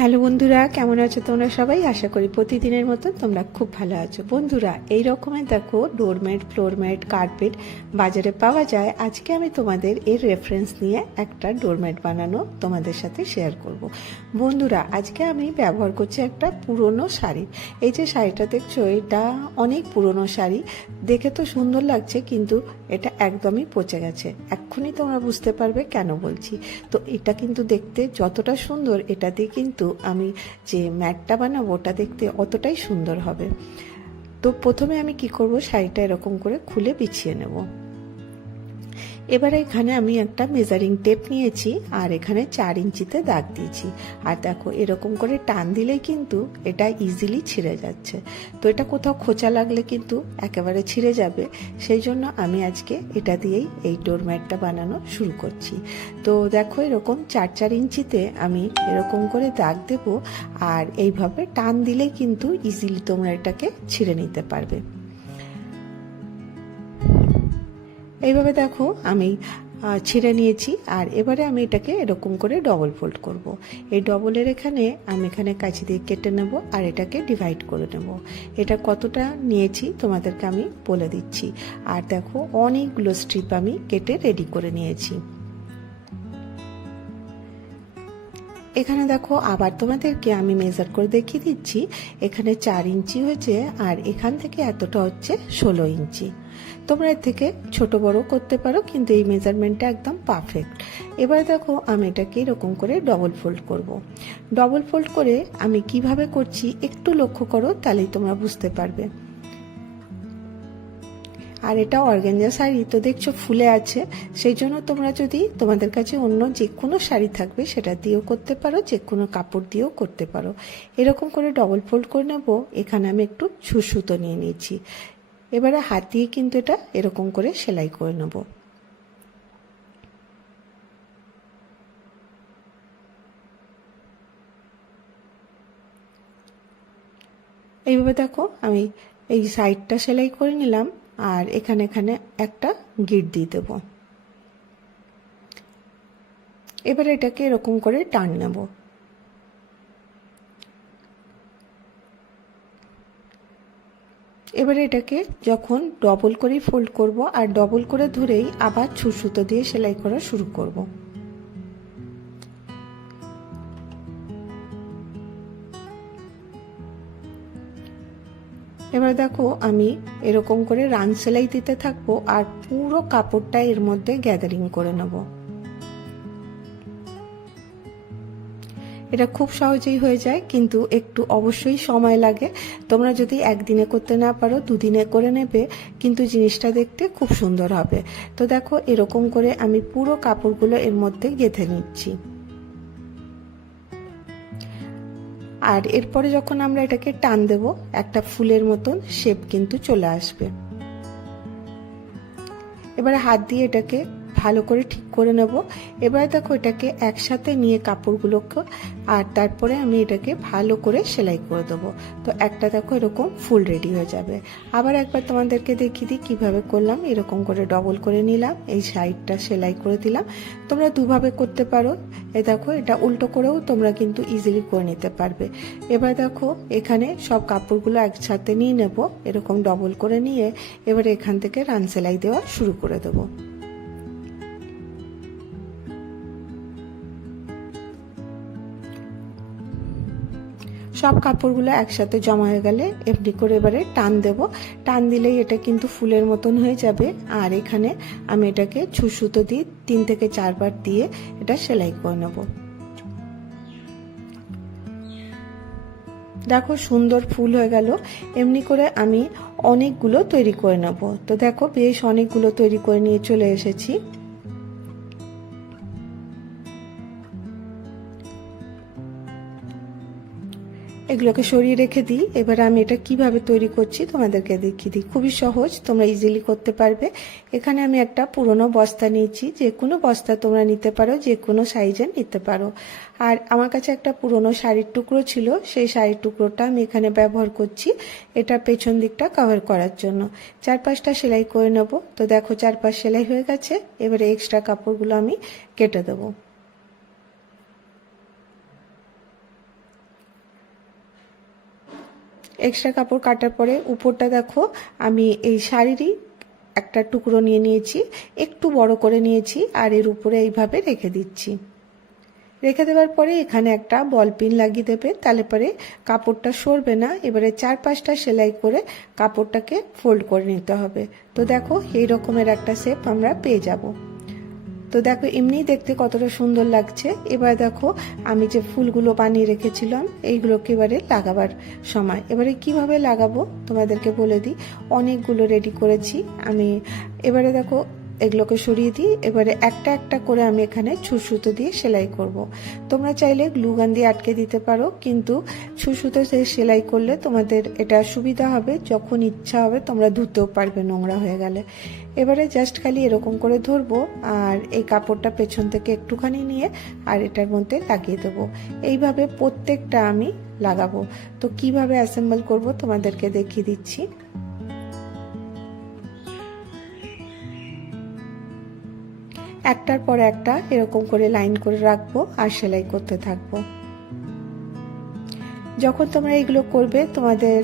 Hello বন্ধুরা, কেমন আছো তোমরা সবাই? আশা করি প্রতিদিনের মতো তোমরা খুব ভালো আছো। বন্ধুরা, এই রকমের দেখো ডোরমেট ফ্লোরমেট কার্পেট বাজারে পাওয়া যায়। আজকে আমি তোমাদের এর রেফারেন্স নিয়ে একটা ডোরমেট বানানো তোমাদের সাথে শেয়ার করব। বন্ধুরা, আজকে আমি ব্যবহার করছি একটা পুরনো শাড়ি। এই যে শাড়িটা দেখছ, এটা অনেক পুরনো শাড়ি। দেখে তো সুন্দর লাগছে, কিন্তু এটা একদমই পচে গেছে। এক্ষুনি তোমরা বুঝতে পারবে কেন বলছি। তো এটা কিন্তু দেখতে যতটা সুন্দর এটা দিয়ে কিন্তু আমি যে ম্যাটটা বানাবো, ওটা দেখতে অতটাই সুন্দর হবে। তো প্রথমে আমি কি করব, শাড়িটা এরকম করে খুলে বিছিয়ে নেব। এবারে এখানে আমি একটা মেজারিং টেপ নিয়েছি, আর এখানে চার ইঞ্চিতে দাগ দিয়েছি। আর দেখো, এরকম করে টান দিলেই কিন্তু এটা ইজিলি ছিঁড়ে যাচ্ছে। তো এটা কোথাও খোঁচা লাগলে কিন্তু একেবারে ছিঁড়ে যাবে। সেই জন্য আমি আজকে এটা দিয়েই এই ডোরম্যাটটা বানানো শুরু করছি। তো দেখো, এরকম চার চার ইঞ্চিতে আমি এরকম করে দাগ দেব, আর এইভাবে টান দিলেই কিন্তু ইজিলি তোমরা এটাকে ছিঁড়ে নিতে পারবে। এইভাবে দেখো আমি ছিঁড়ে নিয়েছি আর এবারে আমি এটাকে এরকম করে ডবল ফোল্ড করব। এই ডবলের এখানে আমি এখানে কাছি দিয়ে কেটে নেব আর এটাকে ডিভাইড করে নেব। এটা কতটা নিয়েছি তোমাদেরকে আমি বলে দিচ্ছি। আর দেখো অনেকগুলো স্ট্রিপ আমি কেটে রেডি করে নিয়েছি। এখানে দেখো, আবার তোমাদেরকে আমি মেজার করে দেখিয়ে দিচ্ছি। এখানে চার ইঞ্চি হয়েছে আর এখান থেকে এতটা হচ্ছে ষোলো ইঞ্চি। তোমরা এর থেকে ছোট বড় করতে পারো, কিন্তু এই মেজারমেন্টটা একদম পারফেক্ট এবার দেখো, আমি এটাকে এরকম করে ডবল ফোল্ড করব। ডবল ফোল্ড করে আমি কীভাবে করছি একটু লক্ষ্য করো, তাহলেই তোমরা বুঝতে পারবে। আর এটা অর্গ্যাঞ্জা শাড়ি, তো দেখছ ফুলে আছে। সেই জন্য তোমরা যদি তোমাদের কাছে অন্য যে কোনো শাড়ি থাকবে, সেটা দিয়েও করতে পারো যে কোনো কাপড় দিয়েও করতে পারো। এরকম করে ডবল ফোল্ড করে নেব। এখানে আমি একটু সুসুতো নিয়ে নিয়েছি। এবারে হাত দিয়ে কিন্তু এটা এরকম করে সেলাই করে নেব। এইভাবে দেখো, আমি এই সাইডটা সেলাই করে নিলাম। আর এখানে এখানে একটা গিট দিয়ে দেব। এবার এটাকে এরকম করে টান নেব। এবারে এটাকে যখন ডবল করে ফোল্ড করব আর ডবল করে ধরেই আবার ছুসুতো দিয়ে সেলাই করা শুরু করব। এবার দেখো আমি এরকম করে রান সেলাই দিতে থাকব আর পুরো কাপড়টা এর মধ্যে গ্যাদারিং করে নেব। এটা খুব সহজেই হয়ে যায়, কিন্তু একটু অবশ্যই সময় লাগে। তোমরা যদি একদিনে করতে না পারো, দুদিনে করে নেবে, কিন্তু জিনিসটা দেখতে খুব সুন্দর হবে। তো দেখো এরকম করে আমি পুরো কাপড়গুলো এর মধ্যে গেঁথে নিচ্ছি। আর এরপরে যখন আমরা এটাকে টান দেব, একটা ফুলের মতন শেপ কিন্তু চলে আসবে। এবারে হাত দিয়ে এটাকে ভালো করে ঠিক করে নেব। এবার দেখো এটাকে একসাথে নিয়ে কাপড়গুলোকে, আর তারপরে আমি এটাকে ভালো করে সেলাই করে দেবো। তো একটা দেখো এরকম ফুল রেডি হয়ে যাবে। আবার একবার তোমাদেরকে দেখিয়ে দিই কীভাবে করলাম। এরকম করে ডবল করে নিলাম, এই সাইডটা সেলাই করে দিলাম। তোমরা দুভাবে করতে পারো। এ দেখো এটা উল্টো করেও তোমরা কিন্তু ইজিলি করে নিতে পারবে। এবার দেখো এখানে সব কাপড়গুলো একসাথে নিয়ে নেব, এরকম ডবল করে নিয়ে। এবার এখান থেকে রান সেলাই দেওয়া শুরু করে দেবো। সব কাপড়গুলো একসাথে জমা হয়ে গেলে এমনি করে এবারে টান দেব। টান দিলেই এটা কিন্তু ফুলের মতন হয়ে যাবে। আর এখানে আমি এটাকে ছুসুতো দিয়ে তিন থেকে চারবার দিয়ে এটা সেলাই করে নেব। দেখো সুন্দর ফুল হয়ে গেল। এমনি করে আমি অনেকগুলো তৈরি করে নেব। তো দেখো বেশ অনেকগুলো তৈরি করে নিয়ে চলে এসেছি। এগুলোকে সরিয়ে রেখে দিই। এবার আমি এটা কীভাবে তৈরি করছি তোমাদেরকে দেখিয়ে দিই। খুবই সহজ, তোমরা ইজিলি করতে পারবে। এখানে আমি একটা পুরনো বস্তা নিয়েছি। যে কোনো বস্তা তোমরা নিতে পারো, যে কোনো সাইজে নিতে পারো। আর আমার কাছে একটা পুরনো শাড়ির টুকরো ছিল, সেই শাড়ির টুকরোটা আমি এখানে ব্যবহার করছি এটা পেছন দিকটা কভার করার জন্য। চারপাশটা সেলাই করে নেব। তো দেখো, চারপাশ সেলাই হয়ে গেছে। এবারে এক্সট্রা কাপড়গুলো আমি কেটে দেবো। এক্সট্রা কাপড় কাটার পরে উপরটা দেখো, আমি এই শাড়িরই একটা টুকরো নিয়ে নিয়েছি, একটু বড় করে নিয়েছি আর এর উপরে এইভাবে রেখে দিচ্ছি। রেখে দেওয়ার পরে এখানে একটা বল পিন লাগিয়ে দেবে, তাহলে পরে কাপড়টা সরবে না, এবারে চার পাঁচটা সেলাই করে কাপড়টাকে ফোল্ড করে নিতে হবে। তো দেখো এই রকমের একটা শেপ আমরা পেয়ে যাব। তো দেখো, এমনিই দেখতে কতটা সুন্দর লাগছে। এবার দেখো, আমি যে ফুলগুলো বানিয়ে রেখেছিলাম, এইগুলোকে এবারে লাগাবার সময়। এবারে কীভাবে লাগাবো তোমাদেরকে বলে দিই। অনেকগুলো রেডি করেছি আমি। এবারে দেখো এগুলোকে সরিয়ে দিই এবারে একটা একটা করে আমি এখানে ছুসুতো দিয়ে সেলাই করব। তোমরা চাইলে গ্লুগান দিয়ে আটকে দিতে পারো, কিন্তু ছুসুতো সেলাই করলে তোমাদের এটা সুবিধা হবে, যখন ইচ্ছা হবে তোমরা ধুতেও পারবে, নোংরা হয়ে গেলে। এবারে জাস্ট খালি এরকম করে ধরবো, আর এই কাপড়টা পেছন থেকে একটুখানি নিয়ে আর এটার মধ্যে লাগিয়ে দেবো। এইভাবে প্রত্যেকটা আমি লাগাবো। তো কীভাবে অ্যাসেম্বল করব তোমাদেরকে দেখিয়ে দিচ্ছি। একটার পর একটা এরকম করে লাইন করে রাখব আর সেলাই করতে থাকব। যখন তোমরা এগুলো করবে, তোমাদের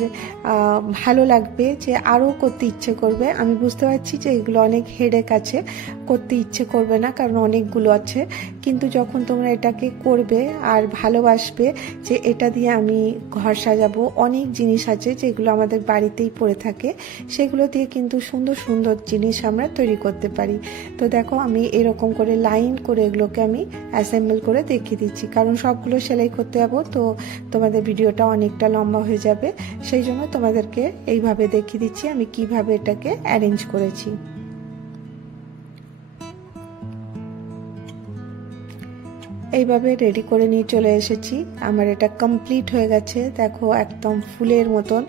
ভালো লাগবে যে আরও করতে ইচ্ছে করবে। আমি বুঝতে পারছি যে এগুলো অনেক হেডেক আছে, করতে ইচ্ছে করবে না, কারণ অনেকগুলো আছে। কিন্তু যখন তোমরা এটাকে করবে আর ভালোবাসবে যে এটা দিয়ে আমি ঘর সাজাবো, অনেক জিনিস আছে যেগুলো আমাদের বাড়িতেই পড়ে থাকে। সেগুলো দিয়ে কিন্তু সুন্দর সুন্দর জিনিস আমরা তৈরি করতে পারি। তো দেখো, আমি এরকম করে লাইন করে এগুলোকে আমি অ্যাসেম্বল করে দেখিয়ে দিচ্ছি। কারণ সবগুলো সেলাই করতে যাব, তো তোমাদের ভিডিওটা অনেকটা লম্বা হয়ে যাবে, সেই জন্য তোমাদেরকে এইভাবে দেখিয়ে দিচ্ছি আমি কীভাবে এটাকে অ্যারেঞ্জ করেছি। এইভাবে রেডি করে নিয়ে চলে এসেছি। আমার এটা কমপ্লিট হয়ে গেছে। দেখো, একদম ফুলের মতন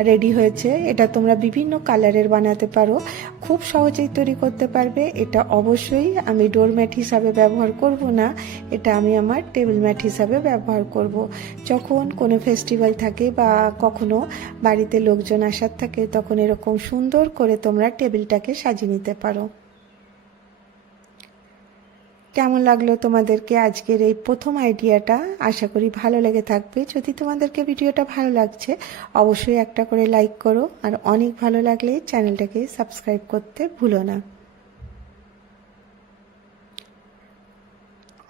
রেডি হয়েছে। এটা তোমরা বিভিন্ন কালারের বানাতে পারো। খুব সহজেই তৈরি করতে পারবে। এটা অবশ্যই আমি ডোরম্যাট হিসাবে ব্যবহার করব না। এটা আমি আমার টেবিল ম্যাট হিসাবে ব্যবহার করব। যখন কোনো ফেস্টিভ্যাল থাকে বা কখনো বাড়িতে লোকজন আসার থাকে, তখন এরকম সুন্দর করে তোমরা টেবিলটাকে সাজিয়ে নিতে পারো। কেমন লাগল তোমাদেরকে আজকের এই প্রথম আইডিয়াটা আশা করি ভালো লেগে থাকবে। যদি তোমাদেরকে ভিডিওটা ভালো লাগছে, অবশ্যই একটা করে লাইক করো। আর অনেক ভালো লাগলে চ্যানেলটাকে সাবস্ক্রাইব করতে ভুলো না।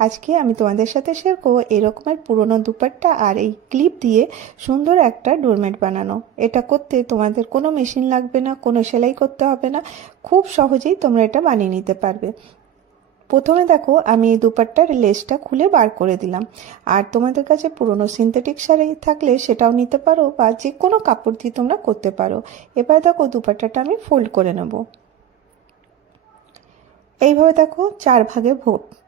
আজকে আমি তোমাদের সাথে শেয়ার করব এরকমের পুরনো দুপাট্টা আর এই ক্লিপ দিয়ে সুন্দর একটা ডোরমেট বানানো। এটা করতে তোমাদের কোনো মেশিন লাগবে না, কোনো সেলাই করতে হবে না। খুব সহজেই তোমরা এটা বানিয়ে নিতে পারবে। প্রথমে দেখো, আমি এই দুপাট্টার লেসটা খুলে বার করে দিলাম। আর তোমাদের কাছে পুরনো সিনথেটিক শাড়ি থাকলে সেটাও নিতে পারো বা যে কোনো কাপড় দিয়ে তোমরা করতে পারো। এবার দেখো দুপাট্টাটা আমি ফোল্ড করে নেব। এইভাবে দেখো চার ভাগে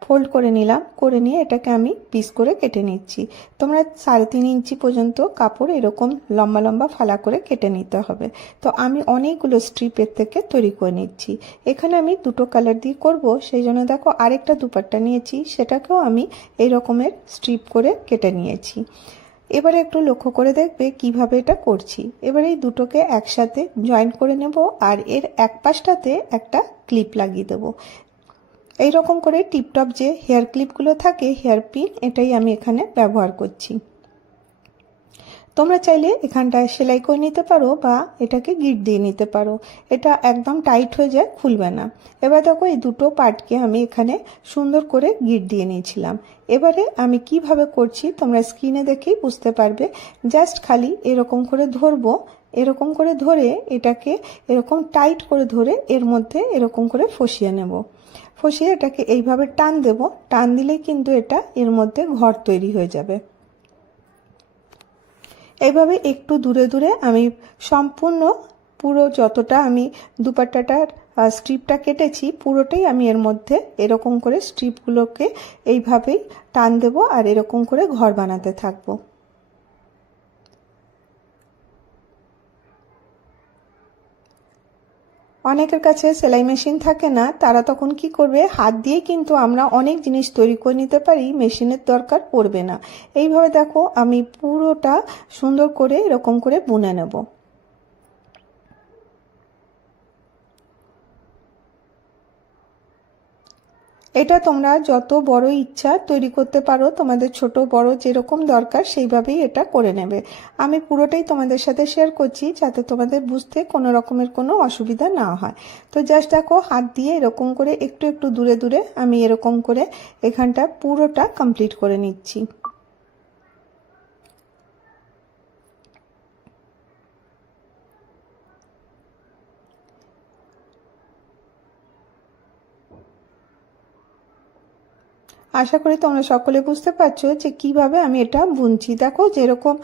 ফোল্ড করে নিলাম, করে নিয়ে এটাকে আমি পিস করে কেটে নিচ্ছি। তোমরা সাড়ে তিন ইঞ্চি পর্যন্ত কাপড় এরকম লম্বা লম্বা ফালা করে কেটে নিতে হবে। তো আমি অনেকগুলো স্ট্রিপের থেকে তৈরি করে নিচ্ছি। এখানে আমি দুটো কালার দিয়ে করব, সেই জন্য দেখো আরেকটা দুপাট্টা নিয়েছি, সেটাকেও আমি এই রকমের স্ট্রিপ করে কেটে নিয়েছি। এবারে একটু লক্ষ্য করে দেখবে কীভাবে এটা করছি। এবারে এই দুটোকে একসাথে জয়েন করে নেব আর এর এক পাশটাতে একটা ক্লিপ লাগিয়ে দেবো। এই রকম করে টিপটপ যে হেয়ার ক্লিপগুলো থাকে হেয়ার পিন এটাই আমি এখানে ব্যবহার করছি। তোমরা চাইলে এখানটায় সেলাই করে নিতে পারো বা এটাকে গিট দিয়ে নিতে পারো। এটা একদম টাইট হয়ে যায়, খুলবে না। এবার দেখো এই দুটো পার্টকে আমি এখানে সুন্দর করে গিট দিয়ে নিয়েছিলাম। এবারে আমি কীভাবে করছি তোমরা স্ক্রিনে দেখেই বুঝতে পারবে। জাস্ট খালি এরকম করে ধরবো, এরকম করে ধরে এটাকে এরকম টাইট করে ধরে এর মধ্যে এরকম করে ফসিয়ে নেব। ফসিয়ে এটাকে এইভাবে টান দেব। টান দিলেই কিন্তু এটা এর মধ্যে ঘর তৈরি হয়ে যাবে। এইভাবে একটু দূরে দূরে আমি সম্পূর্ণ পুরো যতটা আমি দুপাট্টাটার স্ট্রিপটা কেটেছি, পুরোটাই আমি এর মধ্যে এরকম করে স্ট্রিপগুলোকে এইভাবেই টান দেবো আর এরকম করে ঘর বানাতে থাকব। অনেকের কাছে সেলাই মেশিন থাকে না, তারা তখন কি করবে? হাত দিয়ে কিন্তু আমরা অনেক জিনিস তৈরি করে নিতে পারি, মেশিনের দরকার পড়বে না। এইভাবে দেখো, আমি পুরোটা সুন্দর করে এরকম করে বুনে নেব। এটা তোমরা যত বড় ইচ্ছা তৈরি করতে পারো, তোমাদের ছোট বড় যেরকম দরকার সেইভাবেই এটা করে নেবে। আমি পুরোটাই তোমাদের সাথে শেয়ার করছি যাতে তোমাদের বুঝতে কোনো রকমের কোনো অসুবিধা না হয়। তো জাস্ট দেখো, হাত দিয়ে এরকম করে একটু একটু দূরে দূরে আমি এরকম করে এখানটা পুরোটা কমপ্লিট করে নিচ্ছি। আশা করি তোমরা সকলে বুঝতে পারছ যে কীভাবে আমি এটা বুনছি। দেখো যেরকম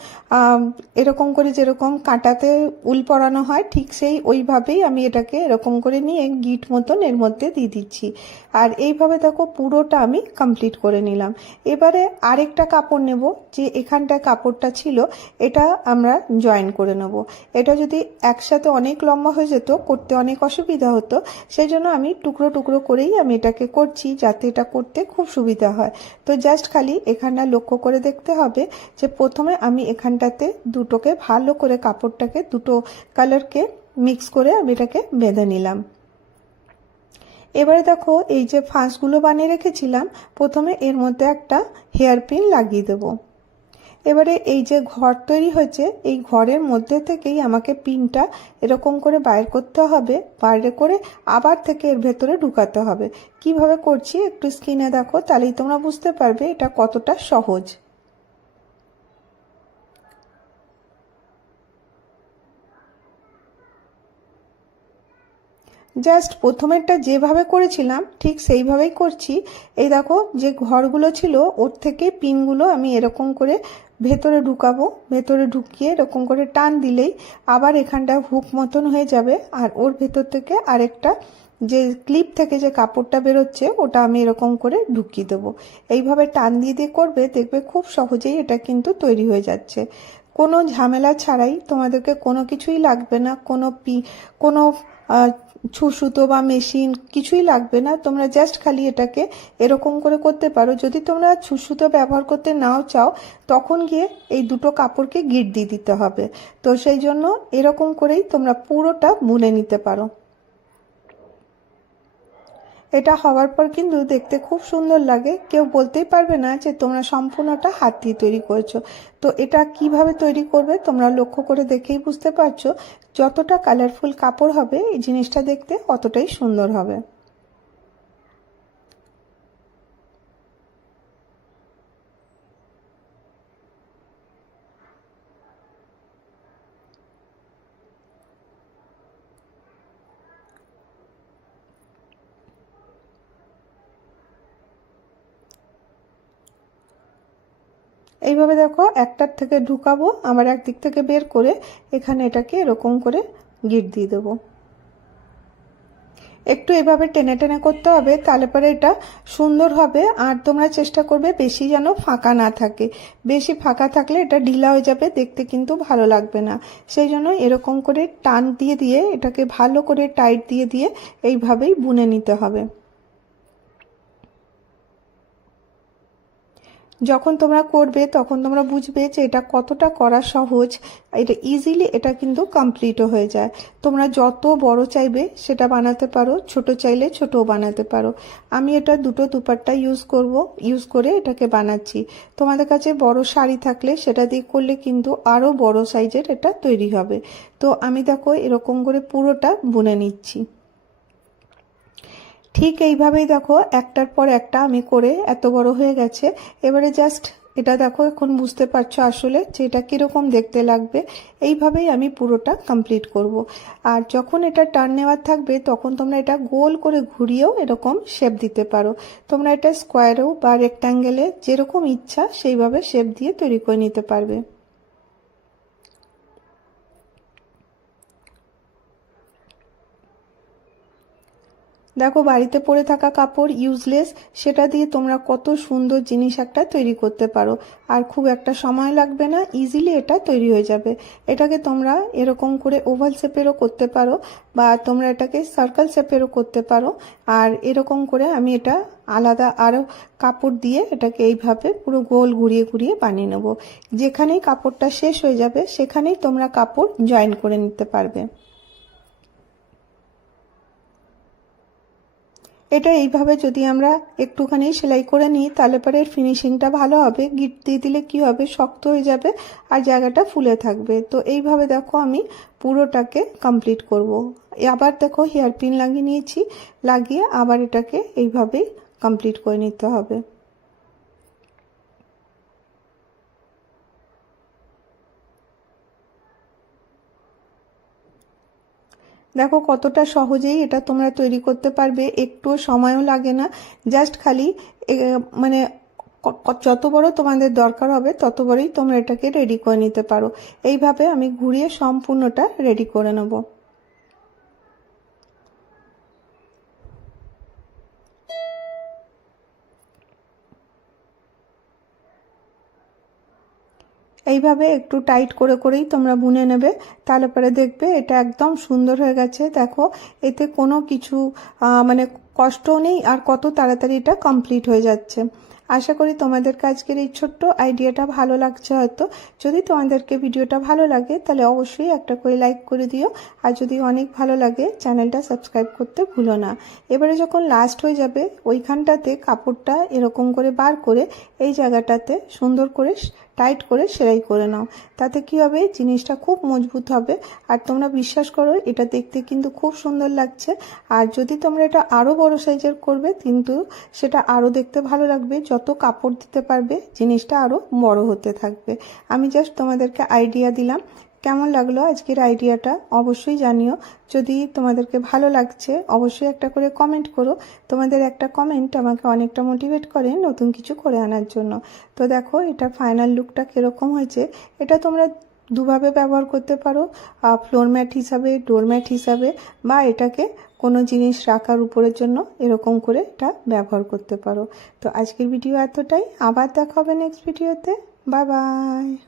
এরকম করে যেরকম কাঁটাতে উল পরানো হয়, ঠিক সেই ওইভাবেই আমি এটাকে এরকম করে নিয়ে গিট মতন এর মধ্যে দিয়ে দিচ্ছি। আর এইভাবে দেখো পুরোটা আমি কমপ্লিট করে নিলাম। এবারে আরেকটা কাপড় নেব, যে এখানটা কাপড়টা ছিল, এটা আমরা জয়েন করে নেব। এটা যদি একসাথে অনেক লম্বা হয়ে যেত, করতে অনেক অসুবিধা হতো সেই জন্য আমি টুকরো টুকরো করেই আমি এটাকে করছি, যাতে এটা করতে খুব সুবিধা হয়। তো জাস্ট খালি এখানটা লক্ষ্য করে দেখতে হবে যে প্রথমে আমি এখানটাতে দুটোকে ভালো করে কাপড়টাকে দুটো কালারকে মিক্স করে আমি এটাকে বেঁধে নিলাম। এবারে দেখো এই যে ফাঁসগুলো বানিয়ে রেখেছিলাম, প্রথমে এর মধ্যে একটা হেয়ার পিন লাগিয়ে দেবো। এবারে এই যে ঘর তৈরি হয়েছে, এই ঘরের মধ্যে থেকেই আমাকে পিনটা এরকম করে বাইর করতে হবে, বাইরে করে আবার থেকে এর ভেতরে ঢুকাতে হবে। কীভাবে করছি একটু স্ক্রিনে দেখো, তাহলেই তোমরা বুঝতে পারবে এটা কতটা সহজ। জাস্ট প্রথমেরটা যেভাবে করেছিলাম, ঠিক সেইভাবেই করছি। এই দেখো, যে ঘরগুলো ছিল, ওর থেকে পিনগুলো আমি এরকম করে ভেতরে ঢুকাবো, ভেতরে ঢুকিয়ে এরকম করে টান দিলেই আবার এখানটা হুক মতন হয়ে যাবে। আর ওর ভেতর থেকে আরেকটা যে ক্লিপ থেকে যে কাপড়টা বেরোচ্ছে, ওটা আমি এরকম করে ঢুকিয়ে দেবো। এইভাবে টান দিয়ে দিয়ে করবে, দেখবে খুব সহজেই এটা কিন্তু তৈরি হয়ে যাচ্ছে। কোনো ঝামেলা ছাড়াই তোমাদেরকে কোনো কিছুই লাগবে না, কোনো পি, কোনো ছুসুতো বা মেশিন কিছুই লাগবে না। তোমরা জাস্ট খালি এটাকে এরকম করে করতে পারো। যদি তোমরা ছুসুতো ব্যবহার করতে নাও চাও, তখন গিয়ে এই দুটো কাপড়কে গিট দিয়ে দিতে হবে। তো সেই জন্য এরকম করেই তোমরা পুরোটা বুনে নিতে পারো। এটা হওয়ার পর কিন্তু দেখতে খুব সুন্দর লাগে। কেউ বলতেই পারবে না যে তোমরা সম্পূর্ণটা হাত দিয়ে তৈরি করেছ। তো এটা কীভাবে তৈরি করবে তোমরা লক্ষ্য করে দেখেই বুঝতে পারছ। যতটা কালারফুল কাপড় হবে, এই জিনিসটা দেখতে অতটাই সুন্দর হবে। এইভাবে দেখো একটার থেকে ঢুকাবো আমার একদিক থেকে বের করে এখানে এটাকে এরকম করে গিট দিয়ে দেবো। একটু এভাবে টেনে টেনে করতে হবে, তাহলে পরে এটা সুন্দর হবে। আর তোমরা চেষ্টা করবে বেশি যেন ফাঁকা না থাকে। বেশি ফাঁকা থাকলে এটা ঢিলা হয়ে যাবে, দেখতে কিন্তু ভালো লাগবে না। সেই জন্য এরকম করে টান দিয়ে দিয়ে, এটাকে ভালো করে টাইট দিয়ে দিয়ে এইভাবেই বুনে নিতে হবে। যখন তোমরা করবে, তখন তোমরা বুঝবে যে এটা কতটা করা সহজ। এটা ইজিলি এটা কিন্তু কমপ্লিটও হয়ে যায়। তোমরা যত বড় চাইবে, সেটা বানাতে পারো। ছোট চাইলে ছোটও বানাতে পারো। আমি এটা দুটো দুপাট্টা ইউজ করব ইউজ করে এটাকে বানাচ্ছি। তোমাদের কাছে বড় শাড়ি থাকলে সেটা দিয়ে করলে কিন্তু আরও বড় সাইজের এটা তৈরি হবে। তো আমি দেখো এরকম করে পুরোটা বুনে নিচ্ছি। ঠিক এইভাবেই দেখো, একটার পর একটা আমি করে এত বড় হয়ে গেছে। এবারে জাস্ট এটা দেখো, এখন বুঝতে পারছ আসলে যে এটা কীরকম দেখতে লাগবে। এইভাবেই আমি পুরোটা কমপ্লিট করব। আর যখন এটা টার্ন নেওয়ার থাকবে, তখন তোমরা এটা গোল করে ঘুরিয়েও এরকম শেপ দিতে পারো। তোমরা এটা স্কোয়ারেও বা রেক্ট্যাঙ্গেলে যেরকম ইচ্ছা সেইভাবে শেপ দিয়ে তৈরি করে নিতে পারবে। দেখো, বাড়িতে পরে থাকা কাপড় ইউজলেস সেটা দিয়ে তোমরা কত সুন্দর জিনিস একটা তৈরি করতে পারো। আর খুব একটা সময় লাগবে না ইজিলি এটা তৈরি হয়ে যাবে। এটাকে তোমরা এরকম করে ওভাল শেপেরও করতে পারো, বা তোমরা এটাকে সার্কেল শেপেরও করতে পারো। আর এরকম করে আমি এটা আলাদা আরও কাপড় দিয়ে এটাকে এইভাবে পুরো গোল ঘুরিয়ে ঘুরিয়ে বানিয়ে নেব। যেখানেই কাপড়টা শেষ হয়ে যাবে, সেখানেই তোমরা কাপড় জয়েন করে নিতে পারবে। এটা এইভাবে যদি আমরা একটুখানি সেলাই করে নিই, তাহলে পরে এর ফিনিশিংটা ভালো হবে। গিট দিয়ে দিলে কি হবে? শক্ত হয়ে যাবে আর জায়গাটা ফুলে থাকবে। তো এইভাবে দেখো আমি পুরোটাকে কমপ্লিট করব। আবার দেখো হেয়ার পিন লাগিয়ে নিয়েছি। লাগিয়ে আবার এটাকে এইভাবেই কমপ্লিট করে নিতে হবে। দেখো কতটা সহজেই এটা তোমরা তৈরি করতে পারবে একটু সময়ও লাগে না। জাস্ট খালি মানে যত বড় তোমাদের দরকার হবে, তত বড়ই তোমরা এটাকে রেডি করে নিতে পারো। এইভাবে আমি ঘুরিয়ে সম্পূর্ণটা রেডি করে নেব। এইভাবে একটু টাইট করে করেই তোমরা বুনে নেবে। তাহলে পরে দেখবে এটা একদম সুন্দর হয়ে গেছে। দেখো, এতে কোনো কিছু মানে কষ্টও নেই আর কত তাড়াতাড়ি এটা কমপ্লিট হয়ে যাচ্ছে। আশা করি তোমাদের আজকের এই ছোট্ট আইডিয়াটা ভালো লাগছে হয়তো। যদি তোমাদেরকে ভিডিওটা ভালো লাগে, তাহলে অবশ্যই একটা করে লাইক করে দিও। আর যদি অনেক ভালো লাগে চ্যানেলটা সাবস্ক্রাইব করতে ভুলো না। এবারে যখন লাস্ট হয়ে যাবে, ওইখানটাতে কাপড়টা এরকম করে বার করে এই জায়গাটাতে সুন্দর করে টাইট করে সেলাই করে নাও। তাতে কি হবে? জিনিসটা খুব মজবুত হবে। আর তোমরা বিশ্বাস করো, এটা দেখতে কিন্তু খুব সুন্দর লাগছে। আর যদি তোমরা এটা আরও বড় সাইজের করবে, কিন্তু সেটা আরও দেখতে ভালো লাগবে, যত কাপড় দিতে পারবে, জিনিসটা আরও বড় হতে থাকবে। আমি জাস্ট তোমাদেরকে আইডিয়া দিলাম কেমন লাগল আজকের আইডিয়াটা অবশ্যই জানিও। যদি তোমাদেরকে ভালো লাগছে, অবশ্যই একটা করে কমেন্ট করো। তোমাদের একটা কমেন্ট আমাকে অনেকটা মোটিভেট করে নতুন কিছু করে আনার জন্য। তো দেখো, এটা ফাইনাল লুকটা কীরকম হয়েছে, এটা তোমরা দুভাবে ব্যবহার করতে পারো। ফ্লোর ম্যাট হিসাবে ডোরম্যাট হিসাবে, বা এটাকে কোনো জিনিস রাখার উপরের জন্য এরকম করে এটা ব্যবহার করতে পারো। তো আজকের ভিডিও এতটাই। আবার দেখা হবে নেক্সট ভিডিওতে বাই বাই